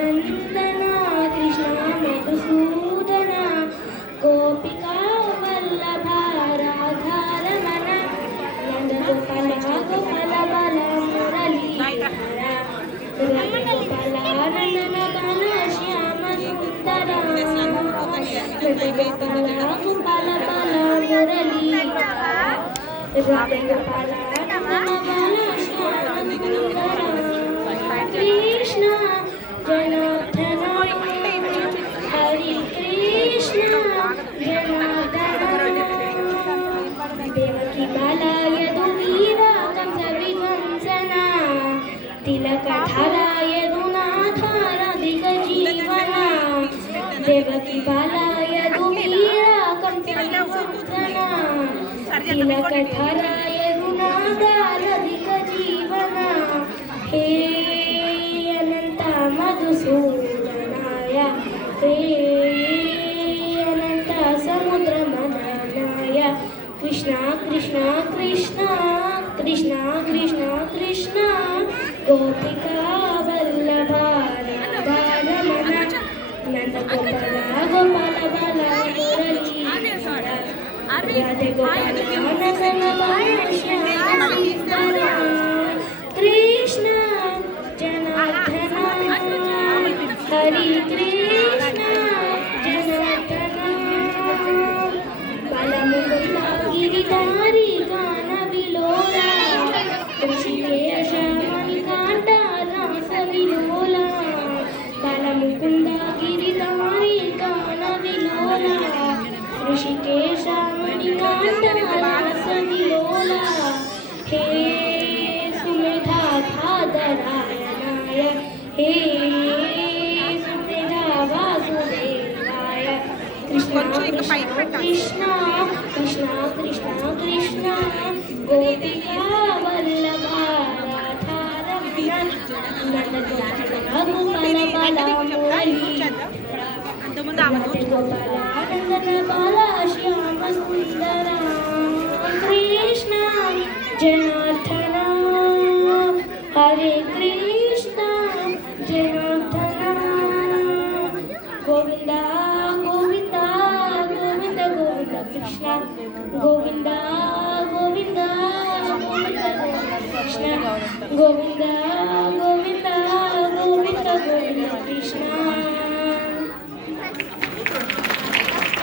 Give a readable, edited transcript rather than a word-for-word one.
नंदन कृष्ण मधुसूदन गोपिका वल्लभा राधारमण नंद गोपाल गोपाल बाल मुरलीधर गोपाल नंदन कान श्याम सुंदर नंद गोपाल गोपाल बाल मुरलीधर राधे गोपाल नंदन कान श्याम सुंदर कृष्ण जनार्दन हरि कृष्ण जनार्दन देवकी बाला यदुवीरा कंस विध्वंसना तिलकधारा यदुनाथ राधिक जीवना देवकी बाला यदुवीरा कंस विध्वंसना तिलकधारा यदुनाथ राधिक जीवना हे अनंत मधुसूदनाय हे अनंत समुद्र मदनाय कृष्ण कृष्ण कृष्ण कृष्ण कृष्ण कृष्ण गोपिका वल्लभा राधारमण नंद गोपाल गोपाल बाल मुरलीधर राधे गोपाल नंदन कान श्याम सुंदर कृष्ण जनार्दन हरि कृष्ण जनार्दन बालमुकुंद गिरिधारी गान विलोला ऋषिकेश मणिकांत रास विलोला बालमुकुंद गिरिधारी गान विलोला ऋषिकेश मणिकांत रास विलोला हे सुमेधा भादरायणाय हे सुमेधा वासुदेवाय कृष्ण कृष्ण कृष्ण कृष्ण कृष्ण कृष्ण गोपिका वल्लभा राधारमण नंद गोपाल गोपाल बाल मुरलीधर राधे गोपाल नंदन बाल श्याम सुंदर कृष्ण जनार्दन हरे कृष्ण जनार्दन गोविंद गोविंद गोविंद गोविंद कृष्ण गोविंद गोविंद गोविंद गोविंद कृष्ण गोविंद